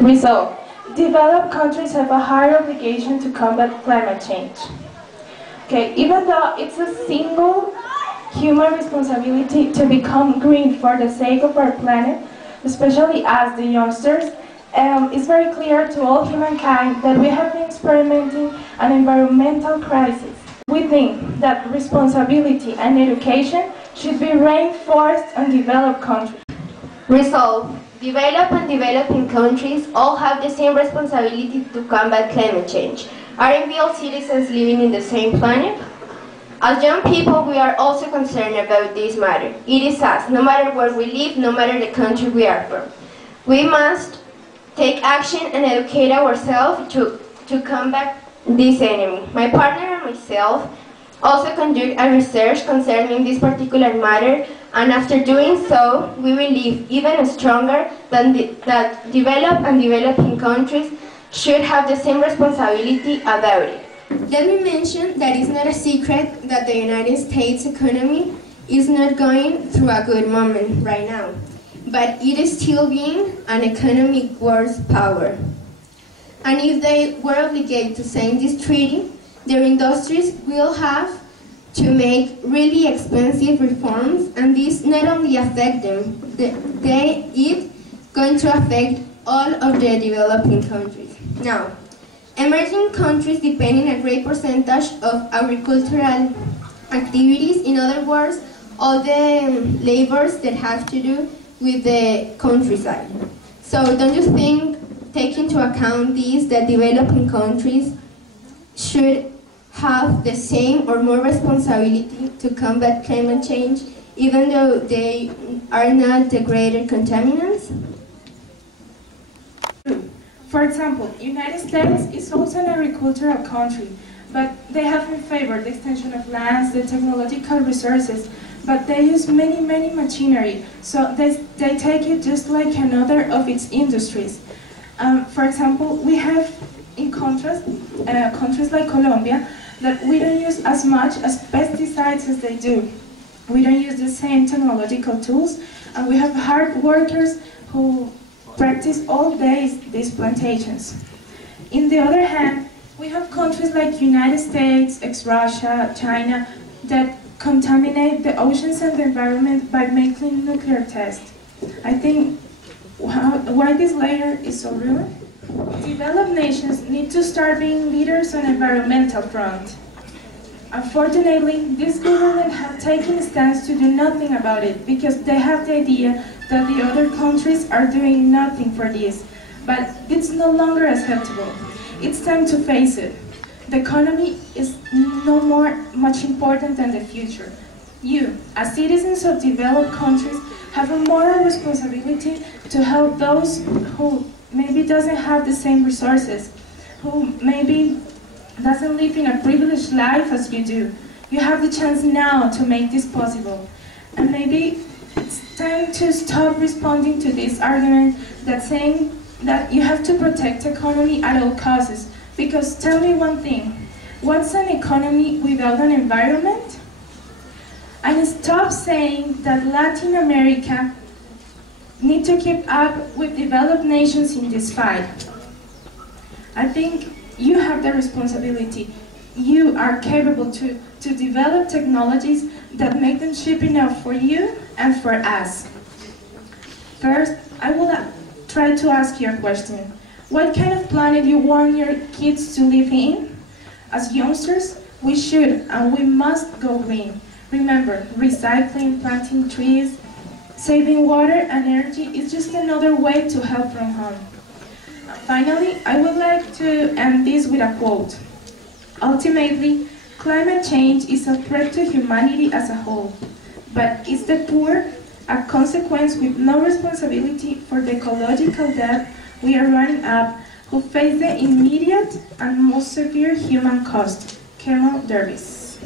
Result: developed countries have a higher obligation to combat climate change. Okay, even though it's a single human responsibility to become green for the sake of our planet, especially as the youngsters, it's very clear to all humankind that we have been experimenting an environmental crisis. We think that responsibility and education should be reinforced on developed countries. Resolve: developed and developing countries all have the same responsibility to combat climate change. Aren't we all citizens living in the same planet? As young people, we are also concerned about this matter. It is us, no matter where we live, no matter the country we are from. We must take action and educate ourselves to combat this enemy. My partner and myself also conduct a research concerning this particular matter, and after doing so, we will live even stronger that developed and developing countries should have the same responsibility about it. Let me mention that it's not a secret that the United States economy is not going through a good moment right now, but it is still being an economic world power. And if they were obligated to sign this treaty, their industries will have to make really expensive reforms, and this not only affect them, it's going to affect all of the developing countries. Now, emerging countries depend on a great percentage of agricultural activities, in other words, all the labors that have to do with the countryside. So don't you think, take into account this, that developing countries should have the same or more responsibility to combat climate change, even though they are not the greater contaminants? For example, United States is also an agricultural country, but they have in favor the extension of lands, the technological resources, but they use many machinery, so they take it just like another of its industries. For example, we have, in contrast, countries like Colombia, that we don't use as much as pesticides as they do. We don't use the same technological tools, and we have hard workers who practice all days these plantations. In the other hand, we have countries like United States, ex-Russia, China, that contaminate the oceans and the environment by making nuclear tests. I think why this layer is so ruined? Developed nations need to start being leaders on environmental front. Unfortunately, these governments have taken a stance to do nothing about it because they have the idea that the other countries are doing nothing for this. But it's no longer acceptable. It's time to face it. The economy is no more much important than the future. You, as citizens of developed countries, have a moral responsibility to help those who maybe doesn't have the same resources, who maybe doesn't live in a privileged life as you do. You have the chance now to make this possible. And maybe it's time to stop responding to this argument that saying that you have to protect the economy at all costs. Because tell me one thing, what's an economy without an environment? And stop saying that Latin America need to keep up with developed nations in this fight. I think you have the responsibility. You are capable to develop technologies that make them cheap enough for you and for us. First, I will try to ask you a question. What kind of planet you want your kids to live in? As youngsters, we should and we must go green. Remember, recycling, planting trees, saving water and energy is just another way to help from home. Finally, I would like to end this with a quote. Ultimately, climate change is a threat to humanity as a whole, but is the poor a consequence with no responsibility for the ecological debt we are running up, who face the immediate and most severe human cost? Colonel Davis.